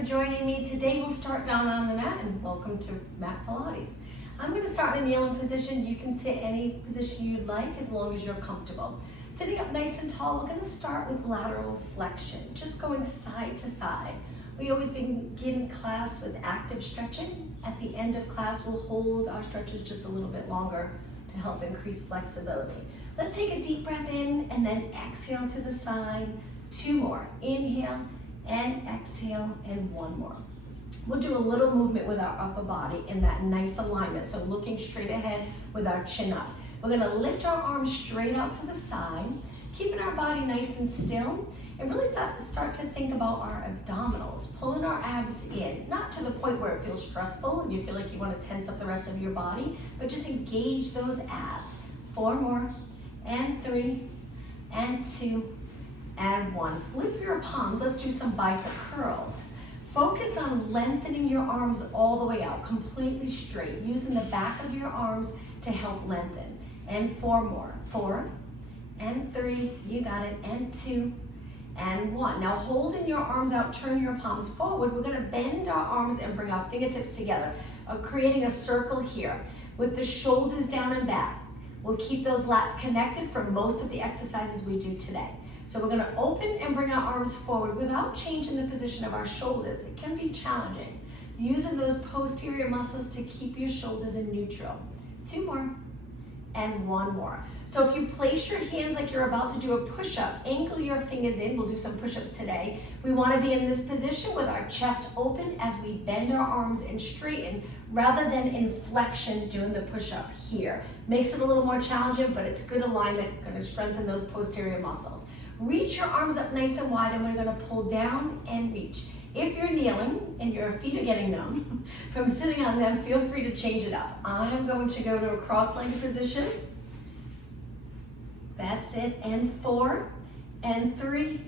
for joining me. Today we'll start down on the mat, and welcome to mat Pilates. I'm going to start in a kneeling position. You can sit any position you'd like as long as you're comfortable. Sitting up nice and tall, we're going to start with lateral flexion, just going side to side. We always begin class with active stretching. At the end of class, we'll hold our stretches just a little bit longer to help increase flexibility. Let's take a deep breath in and then exhale to the side. 2 more. Inhale and exhale, and 1 more. We'll do a little movement with our upper body in that nice alignment, so looking straight ahead with our chin up. We're going to lift our arms straight out to the side, keeping our body nice and still, and really start to think about our abdominals, pulling our abs in, not to the point where it feels stressful and you feel like you want to tense up the rest of your body, but just engage those abs. 4 more, and 3, and 2, and 1. Flip your palms. Let's do some bicep curls. Focus on lengthening your arms all the way out, completely straight, using the back of your arms to help lengthen. And 4 more. 4, and 3, you got it, and 2, and 1. Now holding your arms out, turn your palms forward. We're gonna bend our arms and bring our fingertips together, creating a circle here with the shoulders down and back. We'll keep those lats connected for most of the exercises we do today. So we're going to open and bring our arms forward without changing the position of our shoulders. It can be challenging. Using those posterior muscles to keep your shoulders in neutral. 2 more, and 1 more. So if you place your hands like you're about to do a push-up, ankle your fingers in. We'll do some push-ups today. We want to be in this position with our chest open as we bend our arms and straighten, rather than in flexion doing the push-up here. Makes it a little more challenging, but it's good alignment, going to strengthen those posterior muscles. Reach your arms up nice and wide, and we're going to pull down and reach. If you're kneeling and your feet are getting numb from sitting on them, feel free to change it up. I'm going to go to a cross-legged position. That's it. And 4, and 3,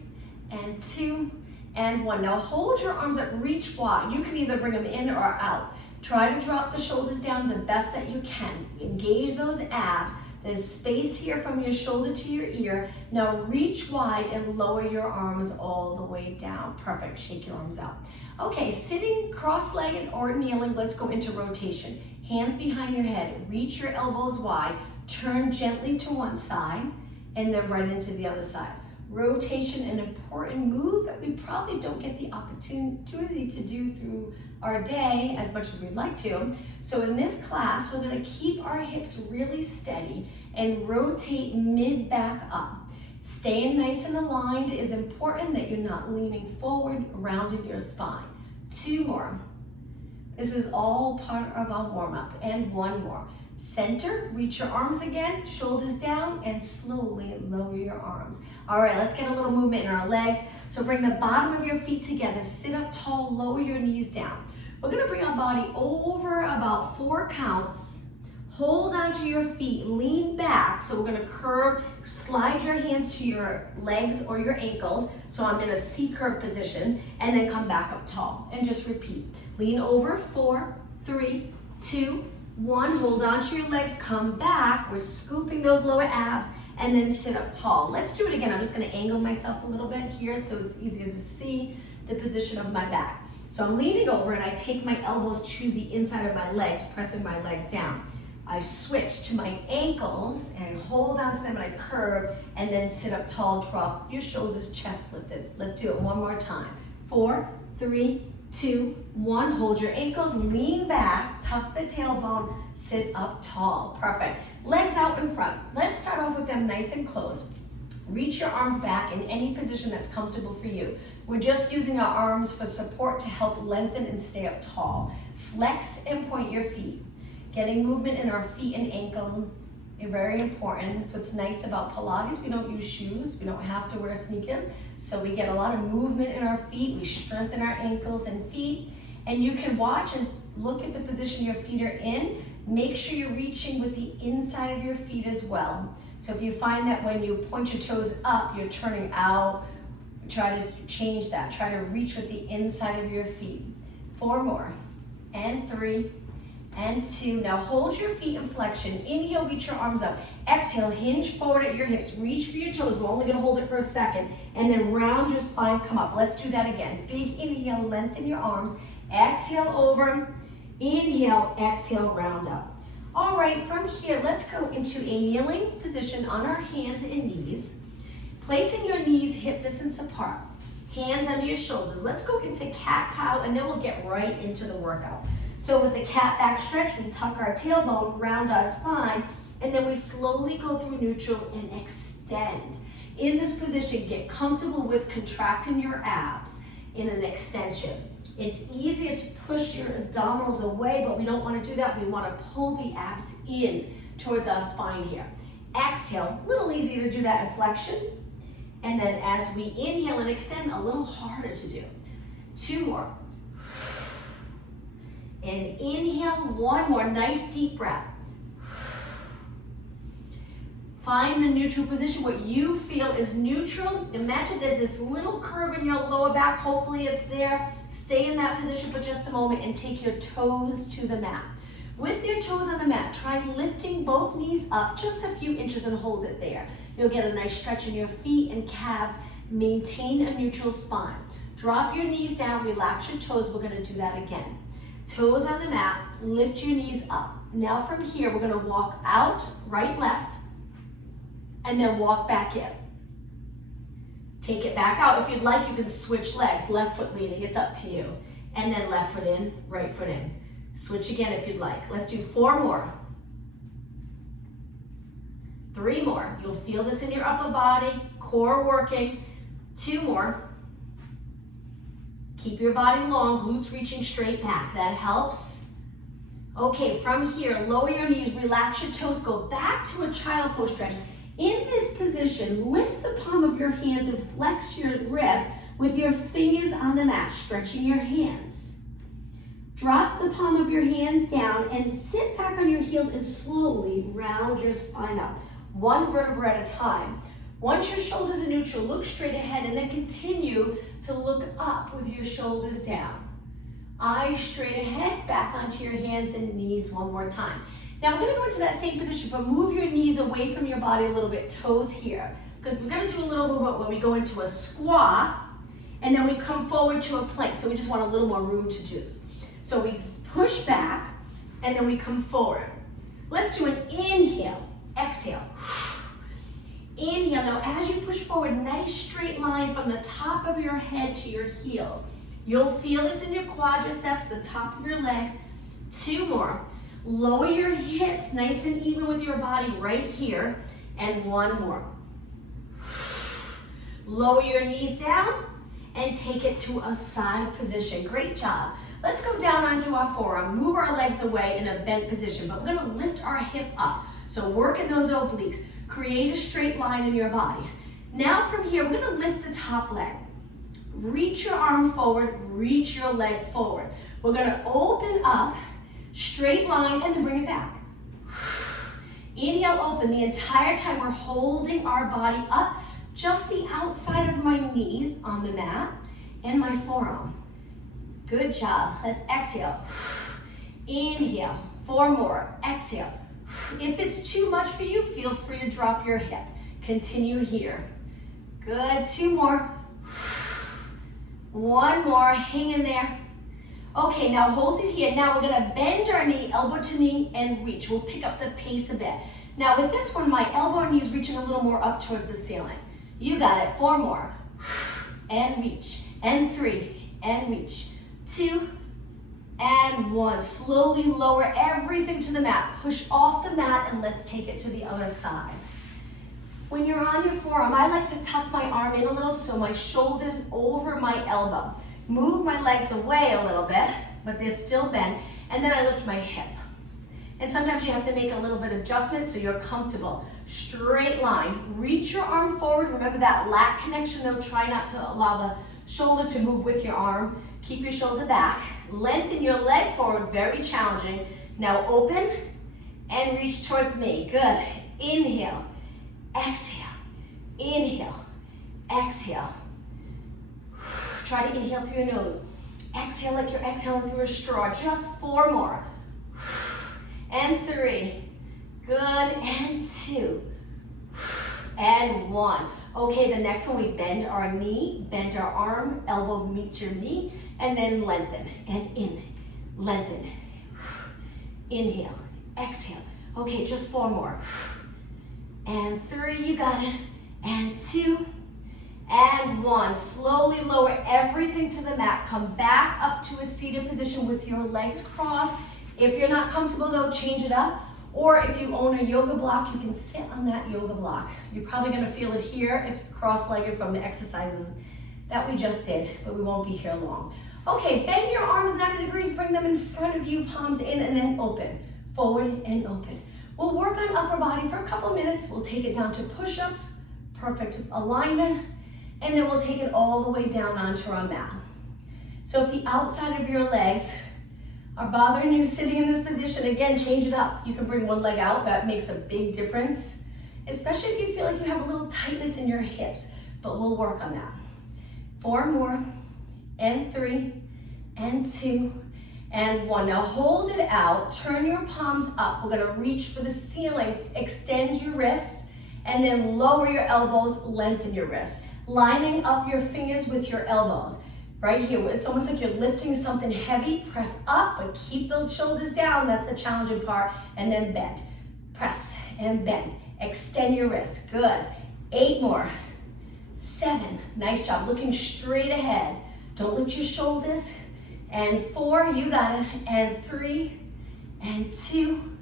and 2, and 1. Now hold your arms up, reach wide. You can either bring them in or out. Try to drop the shoulders down the best that you can. Engage those abs. There's space here from your shoulder to your ear. Now reach wide and lower your arms all the way down. Perfect, shake your arms out. Okay, sitting cross-legged or kneeling, let's go into rotation. Hands behind your head, reach your elbows wide, turn gently to one side, and then right into the other side. Rotation, an important move that we probably don't get the opportunity to do through our day as much as we'd like to. So in this class, we're going to keep our hips really steady and rotate mid-back up. Staying nice and aligned is important, that you're not leaning forward, rounding your spine. 2 more. This is all part of our warm-up. And 1 more. Center, reach your arms again, shoulders down, and slowly lower your arms. All right, let's get a little movement in our legs. So bring the bottom of your feet together, sit up tall, lower your knees down. We're gonna bring our body over about 4 counts. Hold onto your feet, lean back. So we're gonna curve, slide your hands to your legs or your ankles. So I'm in a C-curve position, and then come back up tall, and just repeat. Lean over, 4, 3, 2, 1, hold on to your legs, come back. We're scooping those lower abs, and then sit up tall. Let's do it again. I'm just gonna angle myself a little bit here so it's easier to see the position of my back. So I'm leaning over and I take my elbows to the inside of my legs, pressing my legs down. I switch to my ankles and hold onto them, and I curve, and then sit up tall, drop your shoulders, chest lifted. Let's do it one more time. 4, 3, 2, 1, hold your ankles, lean back, tuck the tailbone, sit up tall. Perfect. Legs out in front. Let's start off with them nice and close. Reach your arms back in any position that's comfortable for you. We're just using our arms for support to help lengthen and stay up tall. Flex and point your feet. Getting movement in our feet and ankle is very important. That's what's nice about Pilates. We don't use shoes. We don't have to wear sneakers. So we get a lot of movement in our feet. We strengthen our ankles and feet. And you can watch and look at the position your feet are in. Make sure you're reaching with the inside of your feet as well. So if you find that when you point your toes up, you're turning out, try to change that. Try to reach with the inside of your feet. 4 more, and 3, and 2. Now hold your feet in flexion. Inhale, reach your arms up. Exhale, hinge forward at your hips. Reach for your toes. We're only gonna hold it for a second. And then round your spine, come up. Let's do that again. Big inhale, lengthen your arms. Exhale over. Inhale, exhale, round up. All right, from here, let's go into a kneeling position on our hands and knees. Placing your knees hip distance apart. Hands under your shoulders. Let's go into cat-cow, and then we'll get right into the workout. So with the cat back stretch, we tuck our tailbone, round our spine, and then we slowly go through neutral and extend. In this position, get comfortable with contracting your abs in an extension. It's easier to push your abdominals away, but we don't want to do that. We want to pull the abs in towards our spine here. Exhale, a little easier to do that in flexion. And then as we inhale and extend, a little harder to do. 2 more. And inhale, 1 more, nice deep breath. Find the neutral position, what you feel is neutral. Imagine there's this little curve in your lower back, hopefully it's there. Stay in that position for just a moment and take your toes to the mat. With your toes on the mat, try lifting both knees up just a few inches and hold it there. You'll get a nice stretch in your feet and calves. Maintain a neutral spine. Drop your knees down, relax your toes. We're gonna do that again. Toes on the mat, lift your knees up. Now from here, we're gonna walk out, right, left, and then walk back in. Take it back out. If you'd like, you can switch legs, left foot leading, it's up to you. And then left foot in, right foot in. Switch again if you'd like. Let's do 4 more. 3 more. You'll feel this in your upper body, core working. 2 more. Keep your body long, glutes reaching straight back. That helps. Okay, from here, lower your knees, relax your toes, go back to a child pose stretch. In this position, lift the palm of your hands and flex your wrist with your fingers on the mat, stretching your hands. Drop the palm of your hands down and sit back on your heels and slowly round your spine up, 1 vertebra at a time. Once your shoulders are neutral, look straight ahead and then continue to look up with your shoulders down. Eyes straight ahead, back onto your hands and knees 1 more time. Now we're gonna go into that same position, but move your knees away from your body a little bit, toes here. Because we're gonna do a little movement where we go into a squat, and then we come forward to a plank. So we just want a little more room to do. So we push back, and then we come forward. Let's do an inhale, exhale. Inhale, now as you push forward, nice straight line from the top of your head to your heels. You'll feel this in your quadriceps, the top of your legs. 2 more. Lower your hips nice and even with your body right here. And 1 more. Lower your knees down and take it to a side position. Great job. Let's go down onto our forearm. Move our legs away in a bent position, but we're gonna lift our hip up. So work in those obliques. Create a straight line in your body. Now from here, we're gonna lift the top leg. Reach your arm forward, reach your leg forward. We're gonna open up, straight line, and then bring it back. Inhale, open. The entire time we're holding our body up, just the outside of my knees on the mat and my forearm. Good job. Let's exhale. Inhale. 4 more. Exhale. If it's too much for you, feel free to drop your hip. Continue here. Good. 2 more. 1 more. Hang in there. Okay, now hold it here. Now we're gonna bend our knee, elbow to knee, and reach. We'll pick up the pace a bit. Now with this one, my elbow and knee is reaching a little more up towards the ceiling. You got it. 4 more. And reach. And 3. And reach. 2. And 1. Slowly lower everything to the mat. Push off the mat and let's take it to the other side. When you're on your forearm, I like to tuck my arm in a little so my shoulder's over my elbow. Move my legs away a little bit, but they're still bent, and then I lift my hip. And sometimes you have to make a little bit of adjustment so you're comfortable. Straight line. Reach your arm forward. Remember that lat connection though. Try not to allow the shoulder to move with your arm. Keep your shoulder back. Lengthen your leg forward. Very challenging. Now open and reach towards me. Good. Inhale. Exhale. Inhale. Exhale. Try to inhale through your nose. Exhale like you're exhaling through a straw. Just 4 more. and 3. Good, and 2. And 1. Okay, the next one, we bend our knee, bend our arm, elbow meets your knee, and then lengthen, and in, lengthen. Inhale, exhale. Okay, just 4 more. And 3, you got it. And 2, and 1. Slowly lower everything to the mat. Come back up to a seated position with your legs crossed. If you're not comfortable though, change it up. Or if you own a yoga block, you can sit on that yoga block. You're probably gonna feel it here if cross-legged from the exercises that we just did, but we won't be here long. Okay, bend your arms 90 degrees, bring them in front of you, palms in, and then open. Forward and open. We'll work on upper body for a couple minutes. We'll take it down to push-ups, perfect alignment, and then we'll take it all the way down onto our mat. So if the outside of your legs are bothering you sitting in this position, again, change it up. You can bring one leg out. That makes a big difference, especially if you feel like you have a little tightness in your hips, but we'll work on that. 4 more, and 3, and 2, and 1. Now hold it out, turn your palms up. We're gonna reach for the ceiling, extend your wrists, and then lower your elbows, lengthen your wrists. Lining up your fingers with your elbows. Right here, it's almost like you're lifting something heavy. Press up, but keep those shoulders down. That's the challenging part. And then bend. Press and bend. Extend your wrists. Good. 8 more. 7. Nice job. Looking straight ahead. Don't lift your shoulders. And 4. You got it. And 3. And 2.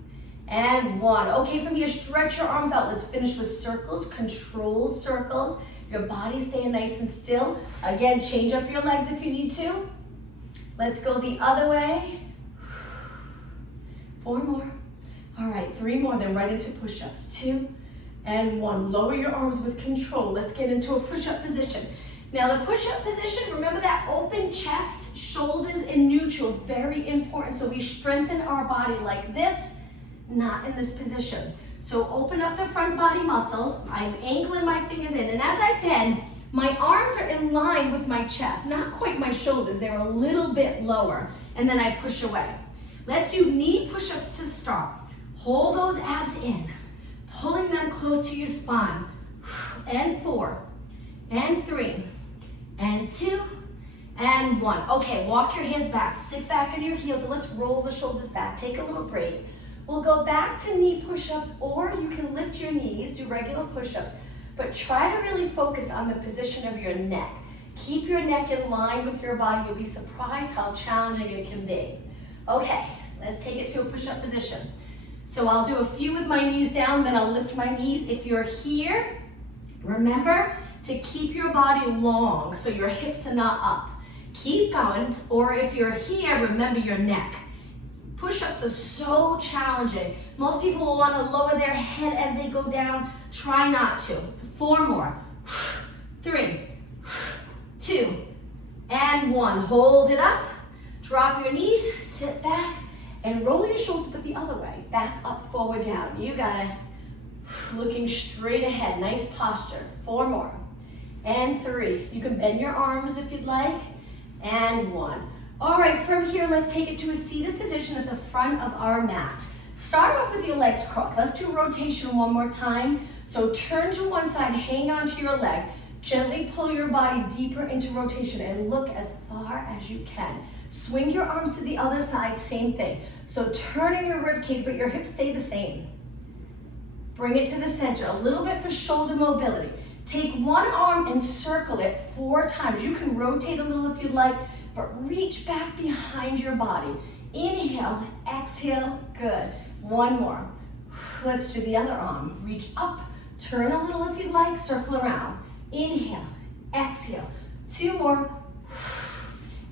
And 1. Okay, from here, stretch your arms out. Let's finish with circles. Controlled circles. Your body staying nice and still. Again, change up your legs if you need to. Let's go the other way. 4 more. All right, 3 more, then right into push-ups. 2 and 1. Lower your arms with control. Let's get into a push-up position. Now the push-up position, remember that open chest, shoulders in neutral, very important. So we strengthen our body like this, not in this position. So open up the front body muscles. I'm angling my fingers in, and as I bend, my arms are in line with my chest, not quite my shoulders. They're a little bit lower, and then I push away. Let's do knee push-ups to start. Hold those abs in, pulling them close to your spine. And 4, and 3, and 2, and 1. Okay, walk your hands back. Sit back on your heels, and let's roll the shoulders back. Take a little break. We'll go back to knee push-ups, or you can lift your knees, do regular push-ups, but try to really focus on the position of your neck. Keep your neck in line with your body. You'll be surprised how challenging it can be. Okay, let's take it to a push-up position. So I'll do a few with my knees down, then I'll lift my knees. If you're here, remember to keep your body long so your hips are not up. Keep going, or if you're here, remember your neck. Push-ups are so challenging. Most people will want to lower their head as they go down. Try not to. 4 more. 3, 2, and 1. Hold it up. Drop your knees, sit back, and roll your shoulders but the other way. Back up, forward, down. You got it. Looking straight ahead. Nice posture. 4 more. And 3. You can bend your arms if you'd like. And 1. All right, from here, let's take it to a seated position at the front of our mat. Start off with your legs crossed. Let's do rotation one more time. So turn to one side, hang on to your leg. Gently pull your body deeper into rotation and look as far as you can. Swing your arms to the other side, same thing. So turning your rib cage, but your hips stay the same. Bring it to the center, a little bit for shoulder mobility. Take one arm and circle it 4 times. You can rotate a little if you'd like, but reach back behind your body. Inhale, exhale, good. 1 more. Let's do the other arm. Reach up, turn a little if you'd like, circle around. Inhale, exhale. 2 more,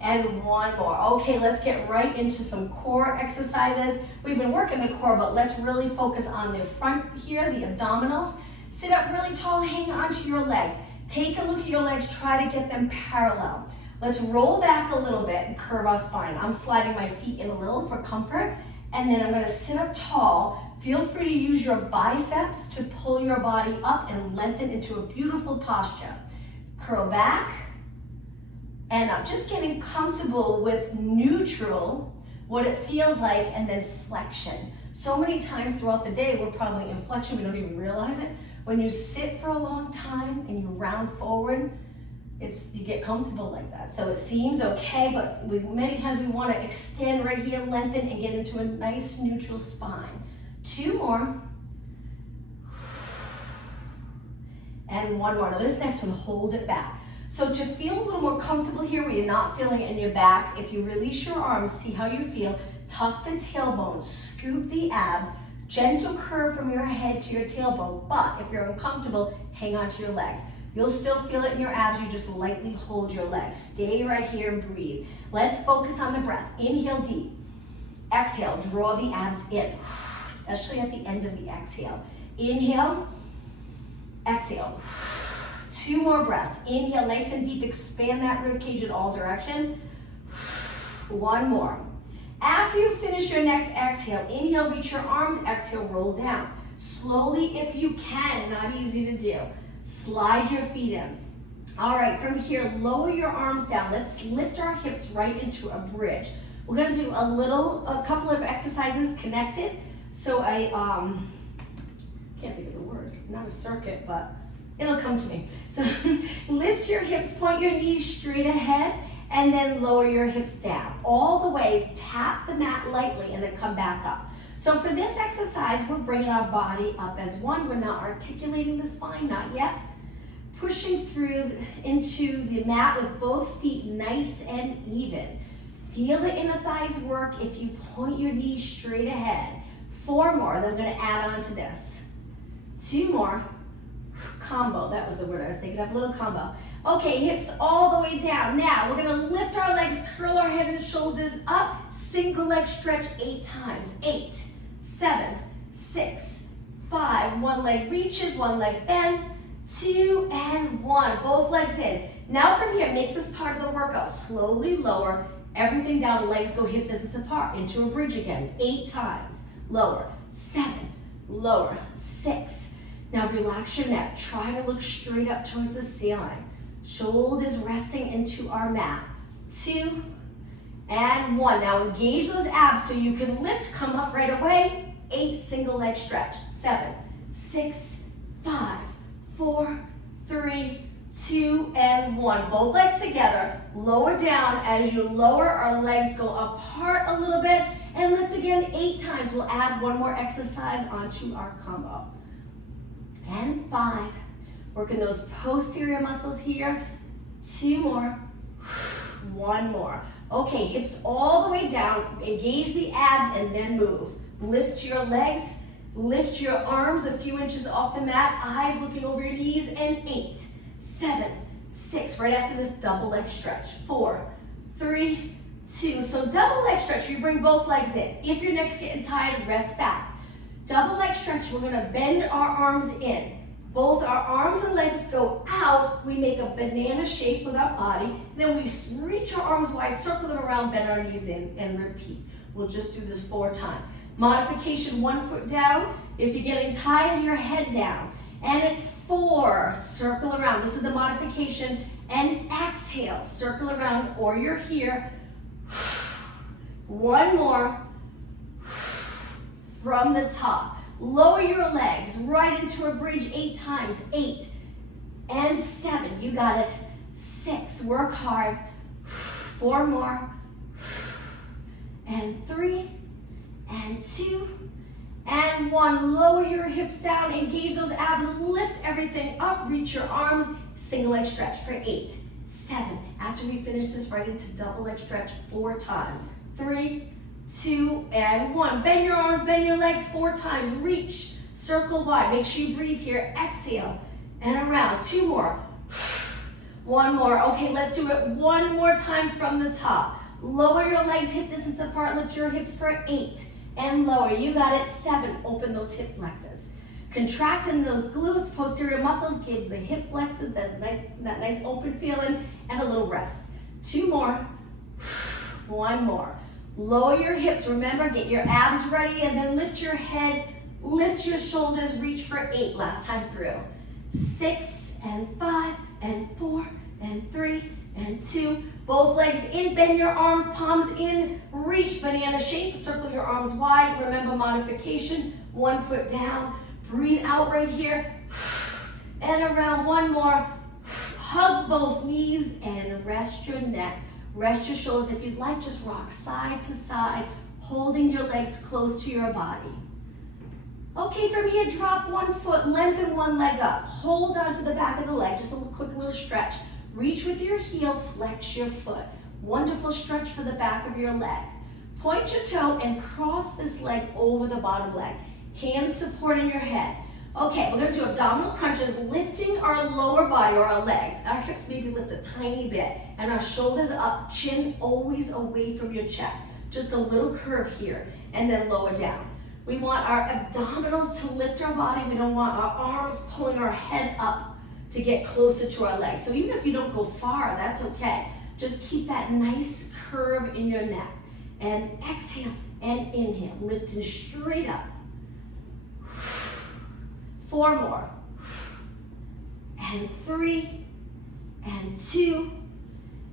and 1 more. Okay, let's get right into some core exercises. We've been working the core, but let's really focus on the front here, the abdominals. Sit up really tall, hang onto your legs. Take a look at your legs, try to get them parallel. Let's roll back a little bit and curve our spine. I'm sliding my feet in a little for comfort, and then I'm gonna sit up tall. Feel free to use your biceps to pull your body up and lengthen into a beautiful posture. Curl back and up, just getting comfortable with neutral, what it feels like, and then flexion. So many times throughout the day, we're probably in flexion, we don't even realize it. When you sit for a long time and you round forward, you get comfortable like that. So it seems okay, but many times we want to extend right here, lengthen, and get into a nice neutral spine. 2 more. And 1 more. Now this next one, hold it back. So to feel a little more comfortable here where you're not feeling it in your back, if you release your arms, see how you feel. Tuck the tailbone, scoop the abs, gentle curve from your head to your tailbone. But if you're uncomfortable, hang on to your legs. You'll still feel it in your abs, you just lightly hold your legs. Stay right here and breathe. Let's focus on the breath. Inhale deep. Exhale, draw the abs in, especially at the end of the exhale. Inhale, exhale. 2 more breaths. Inhale, nice and deep, expand that rib cage in all directions. 1 more. After you finish your next exhale, inhale, reach your arms, exhale, roll down. Slowly if you can, not easy to do. Slide your feet in. All right, from here, lower your arms down. Let's lift our hips right into a bridge. We're gonna do a couple of exercises connected. So I can't think of the word, not a circuit, but it'll come to me. So lift your hips, point your knees straight ahead, and then lower your hips down. All the way, tap the mat lightly, and then come back up. So for this exercise, we're bringing our body up as one. We're not articulating the spine, not yet. Pushing through into the mat with both feet nice and even. Feel the inner thighs work if you point your knees straight ahead. 4 more, then I'm gonna add on to this. 2 more. Combo, that was the word I was thinking of, a little combo. Okay, hips all the way down. Now, we're gonna lift our legs, curl our head and shoulders up, single leg stretch 8 times. 8, 7, 6, 5. 1 leg reaches, 1 leg bends, 2 and 1. Both legs in. Now from here, make this part of the workout. Slowly lower everything down, legs go hip distance apart, into a bridge again. 8 times. Lower, 7, lower, 6. Now relax your neck. Try to look straight up towards the ceiling. Shoulders resting into our mat. 2 and 1. Now engage those abs so you can lift, come up right away. 8, single leg stretch. 7, 6, 5, 4, 3, 2, and 1. Both legs together. Lower down. As you lower, our legs go apart a little bit. And lift again 8 times. We'll add 1 more exercise onto our combo. And 5. Working those posterior muscles here. 2 more. 1 more. Okay, hips all the way down. Engage the abs and then move. Lift your legs. Lift your arms a few inches off the mat. Eyes looking over your knees. And 8, 7, 6. Right after this, double leg stretch. 4, 3, 2. So double leg stretch, you bring both legs in. If your neck's getting tired, rest back. Double leg stretch, we're gonna bend our arms in. Both our arms and legs go out. We make a banana shape with our body. Then we reach our arms wide, circle them around, bend our knees in, and repeat. We'll just do this 4 times. Modification, 1 foot down. If you're getting tired, your head down. And it's 4, circle around. This is the modification. And exhale, circle around, or you're here. 1 more. From the top. Lower your legs right into a bridge 8 times. 8 and 7. You got it. 6. Work hard. 4 more. And 3 and 2 and 1. Lower your hips down. Engage those abs. Lift everything up. Reach your arms. Single leg stretch for 8, 7. After we finish this, right into double leg stretch 4 times. 3, 2, and 1. Bend your arms, bend your legs 4 times. Reach, circle wide. Make sure you breathe here. Exhale, and around. 2 more. 1 more. Okay, let's do it 1 more time from the top. Lower your legs hip distance apart. Lift your hips for 8, and lower. You got it. 7. Open those hip flexors. Contracting those glutes, posterior muscles, gives the hip flexors that nice open feeling, and a little rest. 2 more. 1 more. Lower your hips. Remember, get your abs ready, and then lift your head, lift your shoulders, reach for 8. Last time through. 6 and 5 and 4 and 3 and 2. Both legs in, bend your arms, palms in, reach banana shape, circle your arms wide. Remember modification, 1 foot down. Breathe out right here. And around, one more. Hug both knees and rest your neck. Rest your shoulders. If you'd like, just rock side to side, holding your legs close to your body. Okay, from here, drop 1 foot, lengthen one leg up. Hold on to the back of the leg, just a quick little stretch. Reach with your heel, flex your foot. Wonderful stretch for the back of your leg. Point your toe and cross this leg over the bottom leg. Hands supporting your head. Okay, we're gonna do abdominal crunches, lifting our lower body or our legs. Our hips maybe lift a tiny bit, and our shoulders up, chin always away from your chest. Just a little curve here, and then lower down. We want our abdominals to lift our body. We don't want our arms pulling our head up to get closer to our legs. So even if you don't go far, that's okay. Just keep that nice curve in your neck. And exhale and inhale, lifting straight up. 4 more. And 3, and 2,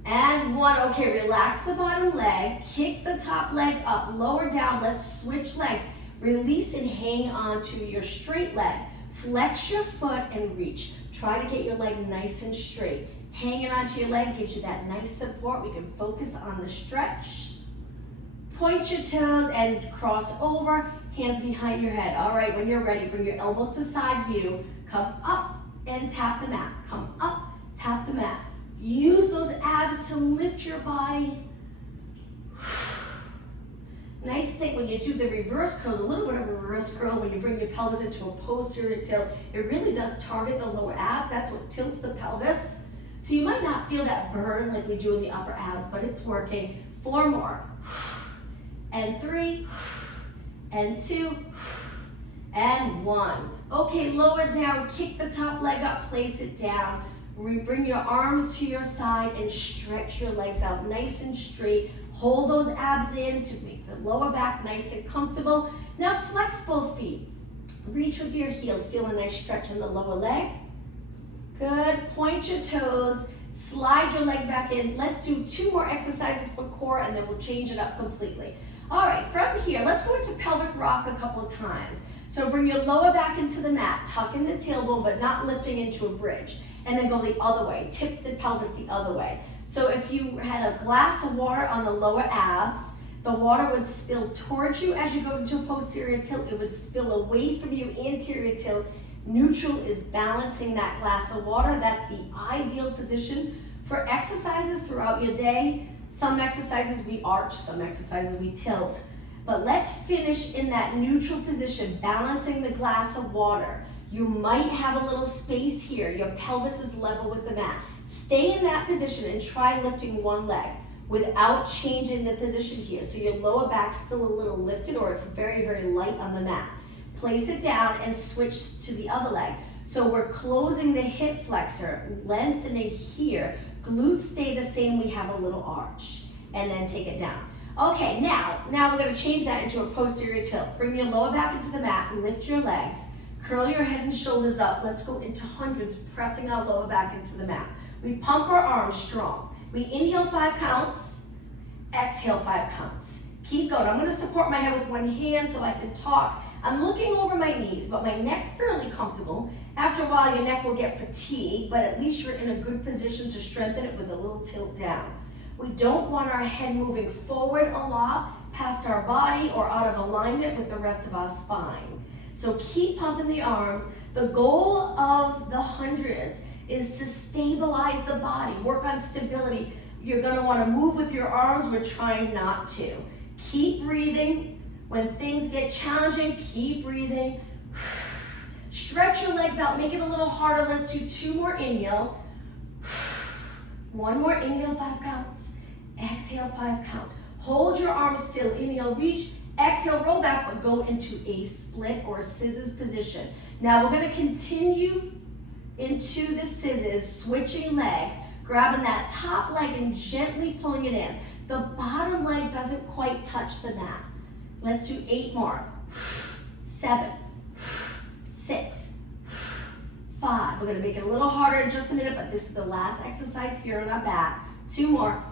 and 1. Okay, relax the bottom leg, kick the top leg up, lower down. Let's switch legs. Release and hang on to your straight leg. Flex your foot and reach. Try to get your leg nice and straight. Hanging onto your leg gives you that nice support. We can focus on the stretch. Point your toes and cross over. Hands behind your head. All right, when you're ready, bring your elbows to side view. Come up and tap the mat. Come up, tap the mat. Use those abs to lift your body. Nice thing when you do the reverse curls, a little bit of a reverse curl when you bring your pelvis into a posterior tilt. It really does target the lower abs. That's what tilts the pelvis. So you might not feel that burn like we do in the upper abs, but it's working. 4 more. And 3, and 2, and 1. Okay, lower down, kick the top leg up, place it down. Bring your arms to your side and stretch your legs out nice and straight. Hold those abs in to make the lower back nice and comfortable. Now flex both feet. Reach with your heels. Feel a nice stretch in the lower leg. Good. Point your toes. Slide your legs back in. Let's do 2 more exercises for core and then we'll change it up completely. All right, from here, let's go into pelvic rock a couple of times. So bring your lower back into the mat. Tuck in the tailbone, but not lifting into a bridge. And then go the other way. Tip the pelvis the other way. So if you had a glass of water on the lower abs, the water would spill towards you as you go into a posterior tilt. It would spill away from you, anterior tilt. Neutral is balancing that glass of water. That's the ideal position for exercises throughout your day. Some exercises we arch, some exercises we tilt. But let's finish in that neutral position, balancing the glass of water. You might have a little space here. Your pelvis is level with the mat. Stay in that position and try lifting one leg without changing the position here. So your lower back's still a little lifted or it's very, very light on the mat. Place it down and switch to the other leg. So we're closing the hip flexor, lengthening here. Glutes stay the same, we have a little arch. And then take it down. Okay, now we're gonna change that into a posterior tilt. Bring your lower back into the mat, lift your legs, curl your head and shoulders up. Let's go into hundreds, pressing our lower back into the mat. We pump our arms strong. We inhale 5 counts, exhale 5 counts. Keep going. I'm gonna support my head with one hand so I can talk. I'm looking over my knees, but my neck's fairly comfortable. After a while, your neck will get fatigued, but at least you're in a good position to strengthen it with a little tilt down. We don't want our head moving forward a lot past our body or out of alignment with the rest of our spine. So keep pumping the arms. The goal of the hundreds is to stabilize the body, work on stability. You're gonna wanna move with your arms. We're trying not to. Keep breathing. When things get challenging, keep breathing. Stretch your legs out, make it a little harder. Let's do 2 more inhales. 1 more inhale, 5 counts. Exhale, 5 counts. Hold your arms still. Inhale, reach. Exhale, roll back, but go into a split or scissors position. Now we're gonna continue into the scissors, switching legs, grabbing that top leg and gently pulling it in. The bottom leg doesn't quite touch the mat. Let's do 8 more. 7, 6, 5. We're gonna make it a little harder in just a minute, but this is the last exercise here on our back. 2 more.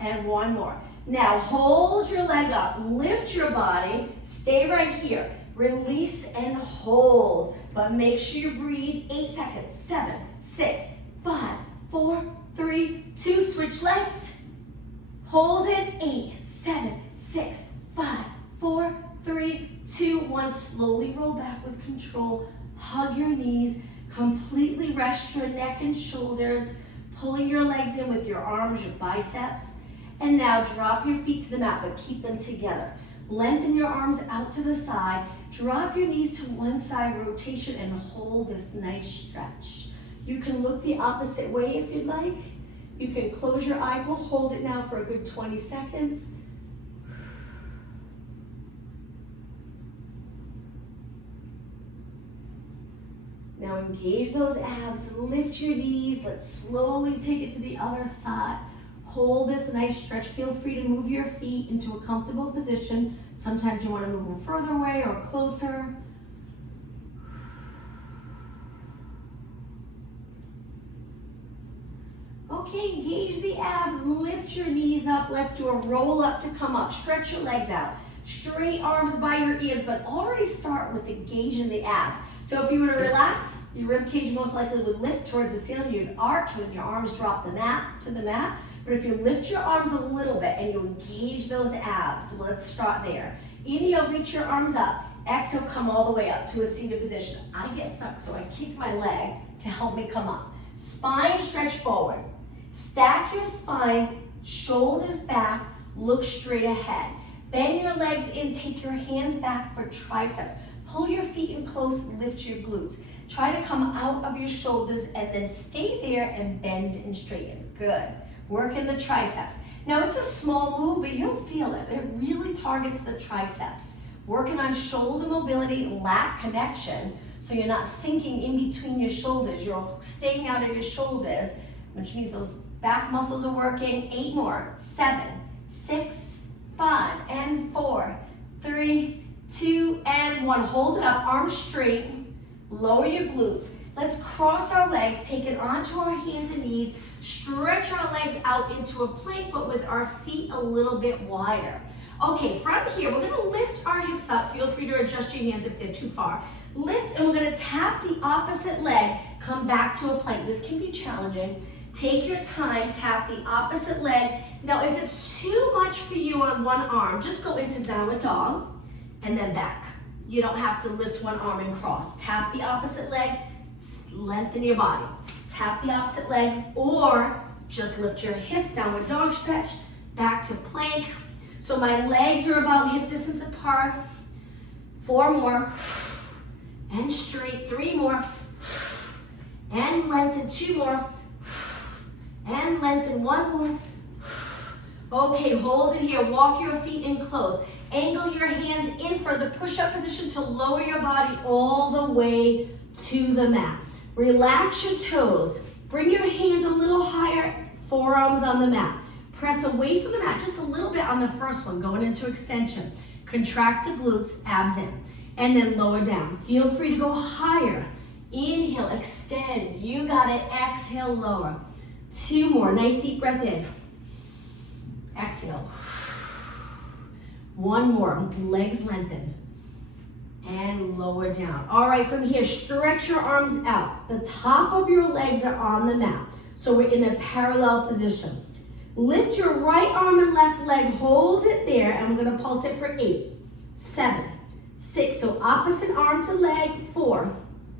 and one more. Now hold your leg up, lift your body, stay right here. Release and hold, but make sure you breathe. 8 seconds, 7, 6, 5, 4, 3, 2, switch legs. Hold it, 8, 7, 6, 5, 4, 3, 2, 1. Slowly roll back with control. Hug your knees, completely rest your neck and shoulders, pulling your legs in with your arms, your biceps. And now drop your feet to the mat, but keep them together. Lengthen your arms out to the side. Drop your knees to one side, rotation, and hold this nice stretch. You can look the opposite way if you'd like. You can close your eyes. We'll hold it now for a good 20 seconds. Now engage those abs, lift your knees. Let's slowly take it to the other side. Hold this nice stretch. Feel free to move your feet into a comfortable position. Sometimes you want to move them further away or closer. Okay, engage the abs, lift your knees up. Let's do a roll up to come up. Stretch your legs out. Straight arms by your ears, but already start with engaging the abs. So if you were to relax, your rib cage most likely would lift towards the ceiling. You'd arch when your arms drop the mat. But if you lift your arms a little bit and you engage those abs, so let's start there. Inhale, reach your arms up. Exhale, come all the way up to a seated position. I get stuck, so I kick my leg to help me come up. Spine stretch forward. Stack your spine, shoulders back, look straight ahead. Bend your legs in, take your hands back for triceps. Pull your feet in close, lift your glutes. Try to come out of your shoulders and then stay there and bend and straighten. Good. Work in the triceps. Now it's a small move, but you'll feel it. It really targets the triceps. Working on shoulder mobility, lat connection, so you're not sinking in between your shoulders. You're staying out of your shoulders, which means those back muscles are working. 8 more. 7, 6, 5, and 4, 3, 2, and 1. Hold it up, arms straight. Lower your glutes. Let's cross our legs, take it onto our hands and knees. Stretch our legs out into a plank, but with our feet a little bit wider. Okay, from here, we're gonna lift our hips up. Feel free to adjust your hands if they're too far. Lift, and we're gonna tap the opposite leg, come back to a plank. This can be challenging. Take your time, tap the opposite leg. Now, if it's too much for you on one arm, just go into downward dog and then back. You don't have to lift one arm and cross. Tap the opposite leg, lengthen your body. Tap the opposite leg, or just lift your hips, downward dog stretch, back to plank. So my legs are about hip distance apart. 4 more, and straight. 3 more, and lengthen. 2 more, and lengthen. 1 more. Okay, hold it here. Walk your feet in close. Angle your hands in for the push-up position to lower your body all the way to the mat. Relax your toes. Bring your hands a little higher, forearms on the mat. Press away from the mat just a little bit on the first one, going into extension. Contract the glutes, abs in, and then lower down. Feel free to go higher. Inhale, extend. You got it. Exhale, lower. 2 more. Nice deep breath in. Exhale. 1 more. Legs lengthened. And lower down. All right, from here, stretch your arms out. The top of your legs are on the mat. So we're in a parallel position. Lift your right arm and left leg, hold it there, and we're gonna pulse it for 8, 7, 6. So opposite arm to leg, 4,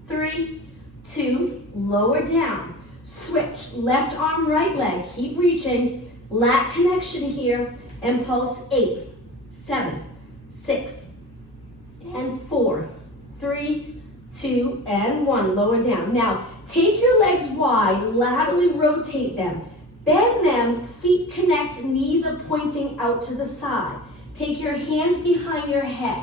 3, 2, lower down. Switch, left arm, right leg, keep reaching. Lat connection here, and pulse 8, 7, 6, and 4, 3, 2, and 1. Lower down. Now, take your legs wide, laterally rotate them. Bend them, feet connect, knees are pointing out to the side. Take your hands behind your head.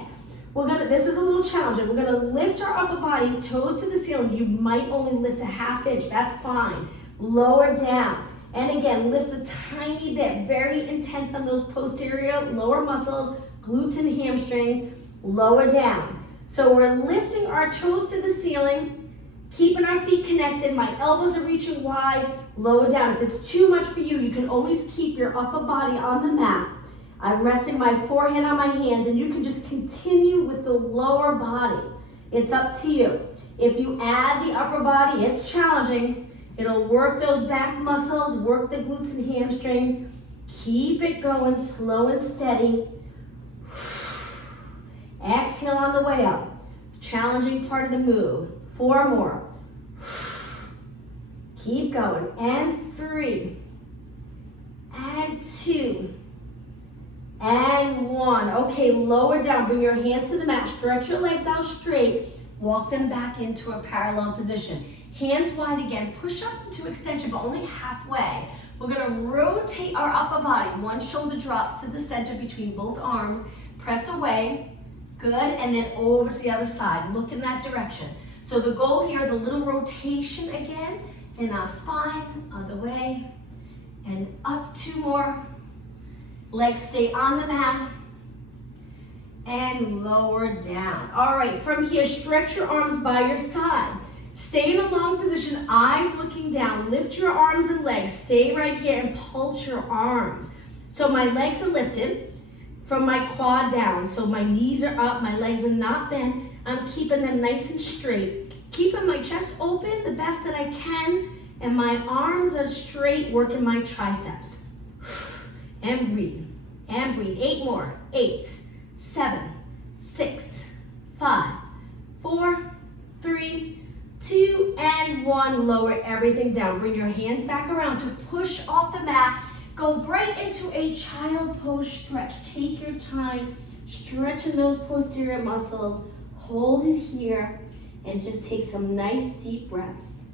This is a little challenging. We're gonna lift our upper body, toes to the ceiling. You might only lift a ½ inch, that's fine. Lower down. And again, lift a tiny bit, very intense on those posterior lower muscles, glutes and hamstrings. Lower down. So we're lifting our toes to the ceiling, Keeping our feet connected, my elbows are reaching wide, lower down. If it's too much for you, you can always keep your upper body on the mat. I'm resting my forehead on my hands, and you can just continue with the lower body. It's up to you. If you add the upper body, it's challenging. It'll work those back muscles, work the glutes and hamstrings. Keep it going, slow and steady. Exhale on the way up. Challenging part of the move. 4 more. Keep going. And 3. And 2. And 1. Okay, lower down. Bring your hands to the mat. Stretch your legs out straight. Walk them back into a parallel position. Hands wide again. Push up into extension, but only halfway. We're going to rotate our upper body. One shoulder drops to the center between both arms. Press away. Good. And then over to the other side. Look in that direction. So the goal here is a little rotation again in our spine. Other way. And up 2 more. Legs stay on the mat. And lower down. All right, from here, stretch your arms by your side. Stay in a long position, eyes looking down. Lift your arms and legs. Stay right here and pulse your arms. So my legs are lifted from my quad down. So my knees are up, my legs are not bent. I'm keeping them nice and straight. Keeping my chest open the best that I can. And my arms are straight, working my triceps. And breathe. And breathe. 8 more. 8, 7, 6, 5, 4, 3, 2, and 1. Lower everything down. Bring your hands back around to push off the mat. Go right into a child pose stretch. Take your time, stretching those posterior muscles. Hold it here and just take some nice deep breaths.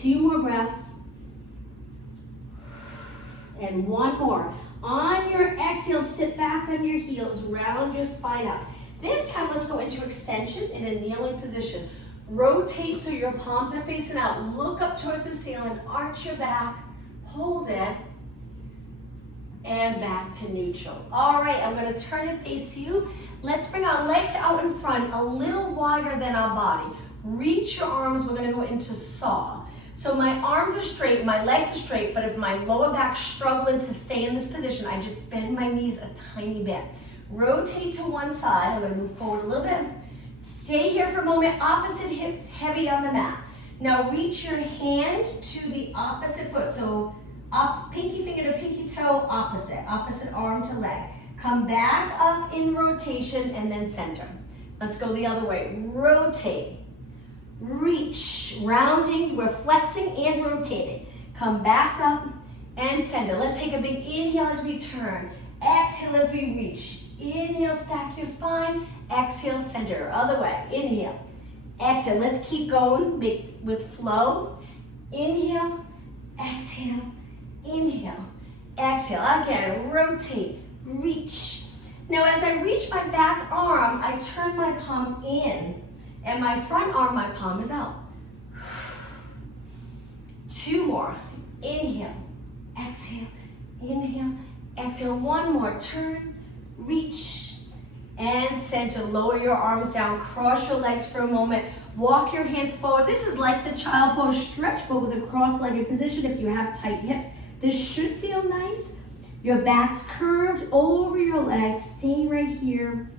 2 more breaths. And 1 more. On your exhale, sit back on your heels, round your spine up. This time, let's go into extension in a kneeling position. Rotate so your palms are facing out. Look up towards the ceiling, arch your back, hold it, and back to neutral. All right, I'm gonna turn and face you. Let's bring our legs out in front, a little wider than our body. Reach your arms, we're gonna go into saw. So my arms are straight, my legs are straight, but if my lower back's struggling to stay in this position, I just bend my knees a tiny bit. Rotate to one side. I'm gonna move forward a little bit. Stay here for a moment, opposite hips heavy on the mat. Now reach your hand to the opposite foot. So up, pinky finger to pinky toe, opposite arm to leg. Come back up in rotation and then center. Let's go the other way. Rotate. Reach, rounding, we're flexing and rotating. Come back up and center. Let's take a big inhale as we turn. Exhale as we reach. Inhale, stack your spine. Exhale, center. Other way. Inhale. Exhale. Let's keep going with flow. Inhale. Exhale. Inhale. Exhale. Again. Rotate. Reach. Now as I reach my back arm, I turn my palm in. And my front arm, my palm is out. 2 more. Inhale, exhale, inhale, exhale. 1 more. Turn, reach, and center. Lower your arms down. Cross your legs for a moment. Walk your hands forward. This is like the child pose stretch, but with a cross-legged position if you have tight hips. This should feel nice. Your back's curved over your legs. Stay right here.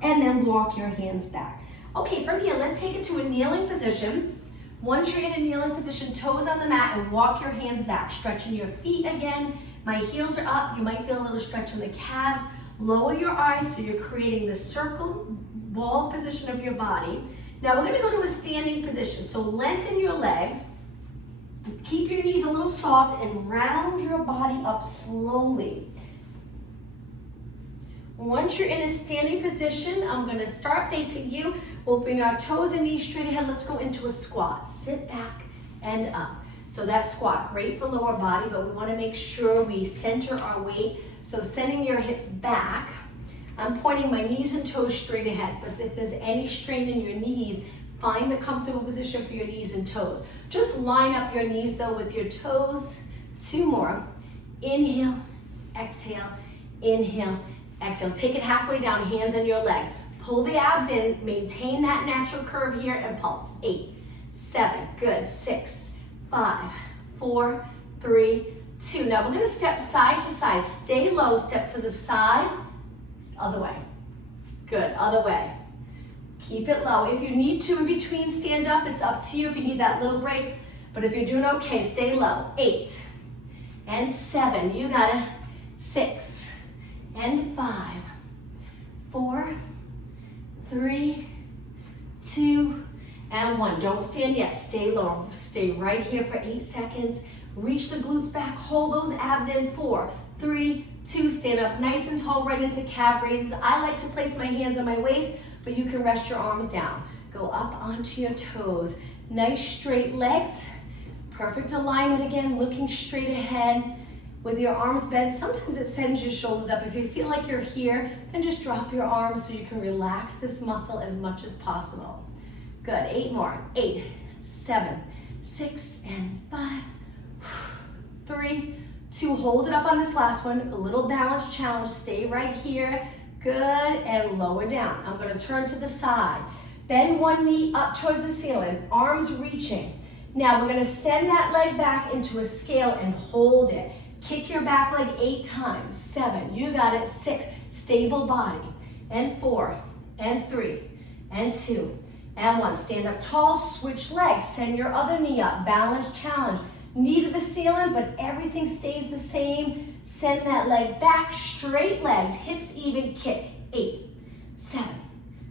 And then walk your hands back. Okay, from here, let's take it to a kneeling position. Once you're in a kneeling position, toes on the mat and walk your hands back, stretching your feet again. My heels are up. You might feel a little stretch in the calves. Lower your eyes so you're creating the circle ball position of your body. Now we're gonna go to a standing position. So lengthen your legs, keep your knees a little soft and round your body up slowly. Once you're in a standing position, I'm gonna start facing you. We'll bring our toes and knees straight ahead. Let's go into a squat. Sit back and up. So that squat, great for lower body, but we wanna make sure we center our weight. So sending your hips back. I'm pointing my knees and toes straight ahead, but if there's any strain in your knees, find the comfortable position for your knees and toes. Just line up your knees though with your toes. 2 more. Inhale, exhale, inhale, exhale. Take it halfway down, hands on your legs. Pull the abs in, maintain that natural curve here, and pulse. 8, 7, good. 6, 5, 4, 3, 2. Now we're gonna step side to side. Stay low, step to the side, other way. Good, other way. Keep it low. If you need to in between, stand up. It's up to you if you need that little break. But if you're doing okay, stay low. 8 and 7. You got it. 6 and 5, 4, 3, 2, and 1. Don't stand yet. Stay low. Stay right here for 8 seconds. Reach the glutes back. Hold those abs in. 4, 3, 2. Stand up nice and tall right into calf raises. I like to place my hands on my waist, but you can rest your arms down. Go up onto your toes. Nice straight legs. Perfect alignment again, looking straight ahead with your arms bent. Sometimes it sends your shoulders up. If you feel like you're here, then just drop your arms so you can relax this muscle as much as possible. Good, 8 more. 8, 7, 6, and 5, 3, 2. Hold it up on this last one. A little balance challenge. Stay right here. Good, and lower down. I'm gonna turn to the side. Bend one knee up towards the ceiling, arms reaching. Now we're gonna send that leg back into a scale and hold it. Kick your back leg 8 times. 7, you got it. 6, stable body. And 4, and 3, and 2, and 1. Stand up tall, switch legs. Send your other knee up, balance challenge. Knee to the ceiling, but everything stays the same. Send that leg back, straight legs, hips even, kick. 8, 7,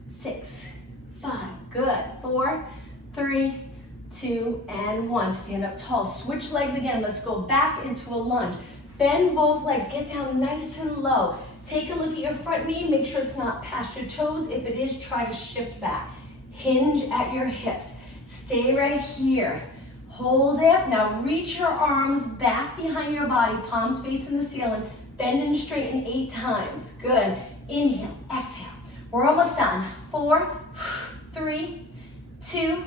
6, 5, good. 4, 3, 2, and 1. Stand up tall. Switch legs again. Let's go back into a lunge. Bend both legs. Get down nice and low. Take a look at your front knee. Make sure it's not past your toes. If it is, try to shift back. Hinge at your hips. Stay right here. Hold it. Now reach your arms back behind your body. Palms facing the ceiling. Bend and straighten 8 times. Good. Inhale. Exhale. We're almost done. 4, 3, 2,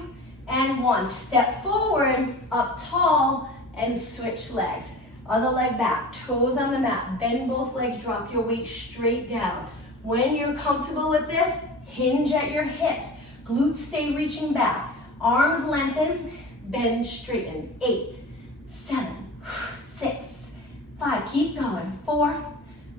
and 1. Step forward, up tall, and switch legs. Other leg back, toes on the mat. Bend both legs, drop your weight straight down. When you're comfortable with this, hinge at your hips. Glutes stay reaching back. Arms lengthen, bend, straighten. 8, 7, 6, 5. Keep going. 4,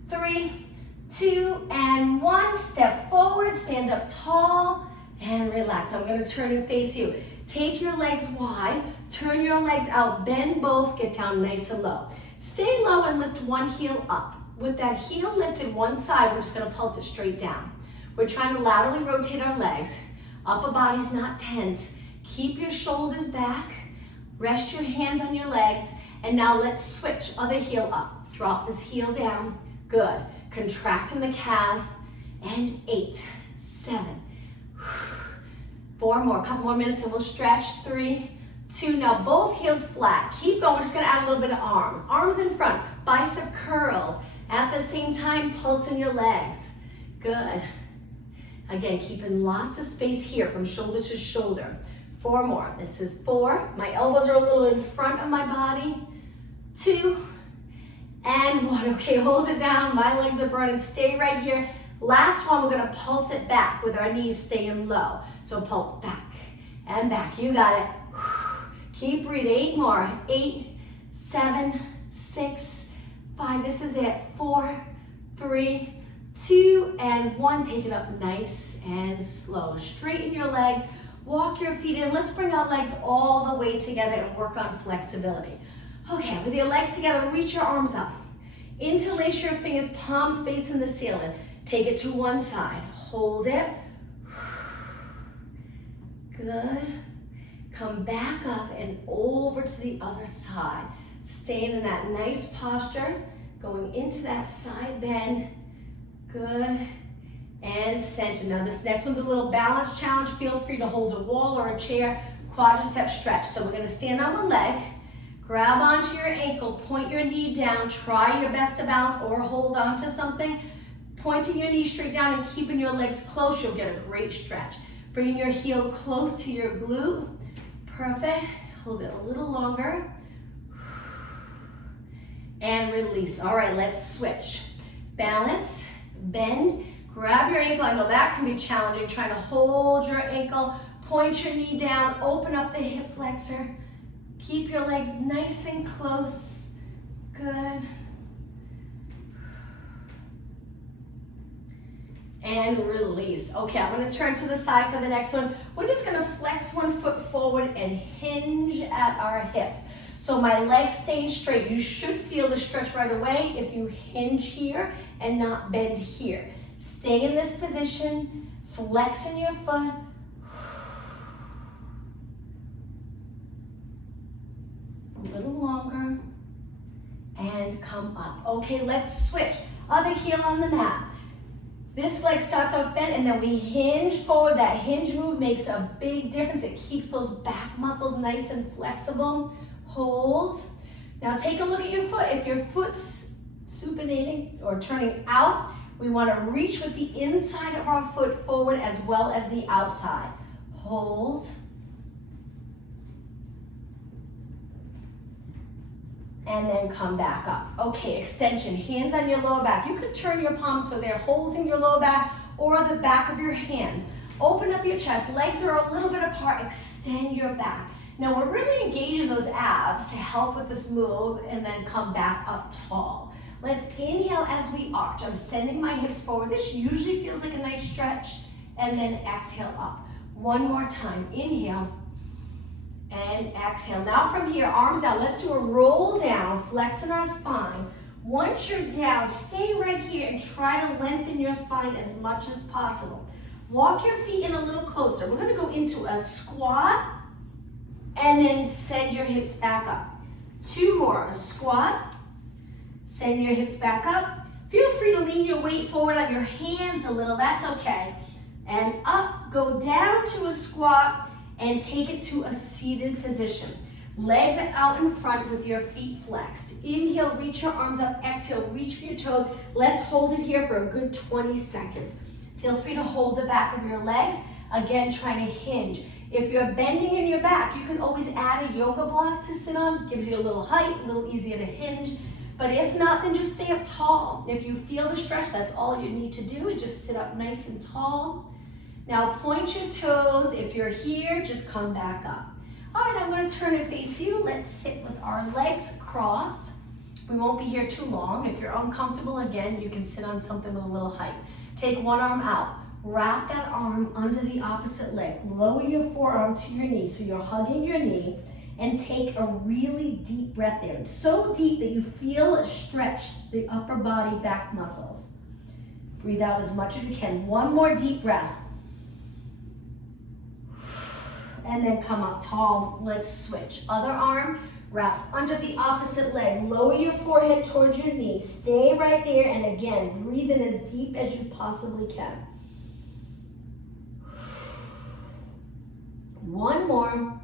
3, 2, and 1. Step forward, stand up tall, and relax. I'm gonna turn and face you. Take your legs wide, turn your legs out, bend both, get down nice and low. Stay low and lift one heel up. With that heel lifted one side, we're just gonna pulse it straight down. We're trying to laterally rotate our legs. Upper body's not tense. Keep your shoulders back. Rest your hands on your legs. And now let's switch, other heel up. Drop this heel down, good. Contracting the calf, and 8, 7, 4 more, couple more minutes and we'll stretch. 3, 2, now both heels flat. Keep going, we're just gonna add a little bit of arms. Arms in front, bicep curls. At the same time, pulsing your legs. Good. Again, keeping lots of space here from shoulder to shoulder. 4 more, this is 4. My elbows are a little in front of my body. 2, and 1. Okay, hold it down, my legs are burning, stay right here. Last one, we're gonna pulse it back with our knees staying low. So pulse back and back. You got it. Keep breathing. 8 more. 8, 7, 6, 5. This is it. 4, 3, 2, and 1. Take it up nice and slow. Straighten your legs. Walk your feet in. Let's bring our legs all the way together and work on flexibility. Okay, with your legs together, reach your arms up. Interlace your fingers, palms facing the ceiling. Take it to one side. Hold it. Good. Come back up and over to the other side. Staying in that nice posture. Going into that side bend. Good. And center. Now this next one's a little balance challenge. Feel free to hold a wall or a chair. Quadricep stretch. So we're going to stand on one leg. Grab onto your ankle. Point your knee down. Try your best to balance or hold on to something. Pointing your knee straight down and keeping your legs close. You'll get a great stretch. Bring your heel close to your glute. Perfect. Hold it a little longer. And release. All right, let's switch. Balance, bend, Grab your ankle. I know that can be challenging, trying to hold your ankle, point your knee down, open up the hip flexor. Keep your legs nice and close. Good. And release. Okay, I'm going to turn to the side for the next one. We're just going to flex one foot forward and hinge at our hips. So my legs staying straight. You should feel the stretch right away if you hinge here and not bend here. Stay in this position, flexing your foot. A little longer. And come up. Okay, let's switch. Other heel on the mat. This leg starts off bent and then we hinge forward. That hinge move makes a big difference. It keeps those back muscles nice and flexible. Hold. Now take a look at your foot. If your foot's supinating or turning out, we want to reach with the inside of our foot forward as well as the outside. Hold. And then come back up. Okay, extension, hands on your lower back. You could turn your palms so they're holding your lower back or the back of your hands. Open up your chest, legs are a little bit apart, extend your back. Now we're really engaging those abs to help with this move and then come back up tall. Let's inhale as we arch. I'm sending my hips forward. This usually feels like a nice stretch. And then exhale up. One more time, inhale. And exhale. Now from here, arms down. Let's do a roll down, flexing our spine. Once you're down, stay right here and try to lengthen your spine as much as possible. Walk your feet in a little closer. We're gonna go into a squat and then send your hips back up. Two more, a squat, send your hips back up. Feel free to lean your weight forward on your hands a little, that's okay. And up, go down to a squat, and take it to a seated position. Legs out in front with your feet flexed. Inhale, reach your arms up. Exhale, reach for your toes. Let's hold it here for a good 20 seconds. Feel free to hold the back of your legs. Again, trying to hinge. If you're bending in your back, you can always add a yoga block to sit on. Gives you a little height, a little easier to hinge. But if not, then just stay up tall. If you feel the stretch, that's all you need to do is just sit up nice and tall. Now point your toes. If you're here, just come back up. All right, I'm going to turn and face you. Let's sit with our legs crossed. We won't be here too long. If you're uncomfortable, again, you can sit on something with a little height. Take one arm out. Wrap that arm under the opposite leg. Lower your forearm to your knee so you're hugging your knee, and take a really deep breath in. So deep that you feel it stretch the upper body back muscles. Breathe out as much as you can. One more deep breath. And then come up tall. Let's switch. Other arm wraps under the opposite leg. Lower your forehead towards your knee. Stay right there, and again, breathe in as deep as you possibly can. One more.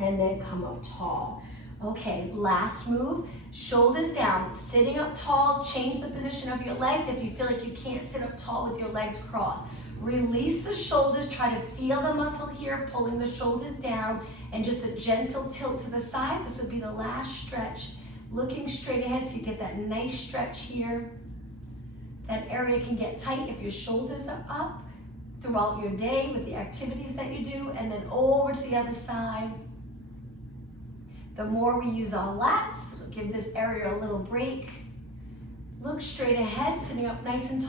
And then come up tall. Okay, last move. Shoulders down, sitting up tall. Change the position of your legs if you feel like you can't sit up tall with your legs crossed. Release the shoulders, try to feel the muscle here, pulling the shoulders down, and just a gentle tilt to the side. This would be the last stretch. Looking straight ahead so you get that nice stretch here. That area can get tight if your shoulders are up throughout your day with the activities that you do, and then over to the other side. The more we use our lats, give this area a little break. Look straight ahead, sitting up nice and tall.